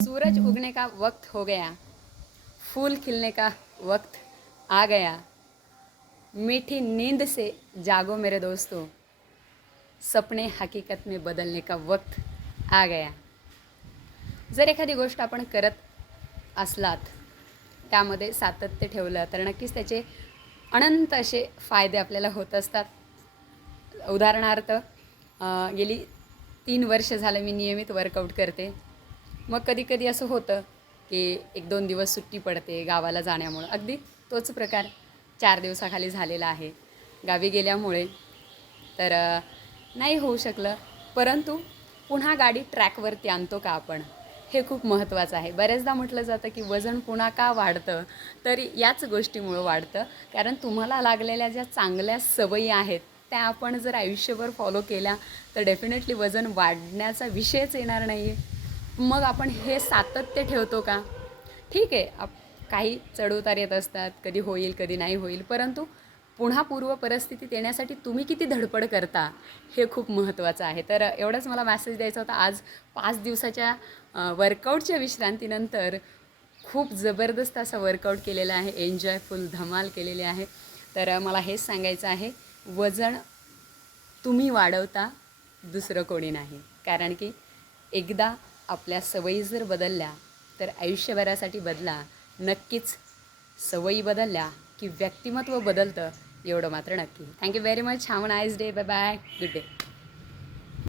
सूरज उगने का वक्त हो गया फूल खिलने का वक्त आ गया। मीठी नींद से जागो मेरे दोस्तों सपने हकीकत में बदलने का वक्त आ गया। जर एखादी गोष्ट आपण करत असलात त्यामध्ये सातत्य ठेवलं तर नक्कीच त्याचे अनंत असे फायदे आपल्याला होत असतात. उदाहरणार्थ अं, गेली तीन वर्ष झालं मी नियमित वर्कआउट करते. मग कधी कधी असं होतं की एक दोन दिवस सुट्टी पडते गावाला जाण्यामुळं. अगदी तोच प्रकार चार दिवसाखाली झालेला आहे. गावी गेल्यामुळे तर नाही होऊ शकलं. परंतु पुन्हा गाडी ट्रॅकवरती आणतो का आपण? हे खूप महत्त्वाचं आहे. बऱ्याचदा म्हटलं जातं की वजन पुन्हा का वाढतं? तर याच गोष्टीमुळं वाढतं. कारण तुम्हाला लागलेल्या ज्या चांगल्या सवयी आहेत त्या आपण जर आयुष्यभर फॉलो केल्या तर डेफिनेटली वजन वाढण्याचा विषयच येणार नाही आहे मग आपण हे सातत्य ठेवतो का? ठीक आहे आप काही चढउतार येत असतात कधी होईल कधी नाही होईल परंतु पुन्हा पूर्व परिस्थितीत येण्यासाठी तुम्ही किती धडपड करता हे खूप महत्त्वाचं आहे. तर एवढंच मला मॅसेज द्यायचा होता. आज पाच दिवसाच्या वर्कआउटच्या विश्रांतीनंतर खूप जबरदस्त असा वर्कआउट केलेला आहे. एन्जॉय फुल धमाल केलेली आहे. तर मला हेच सांगायचं आहे वजन तुम्ही वाढवता दुसरं कोणी नाही. कारण की एकदा आपल्या सवयी जर बदलल्या तर आयुष्यभरासाठी बदला नक्कीच सवयी बदलल्या की व्यक्तिमत्व बदलतं एवढं मात्र नक्की. Thank you very much have nice day bye bye good day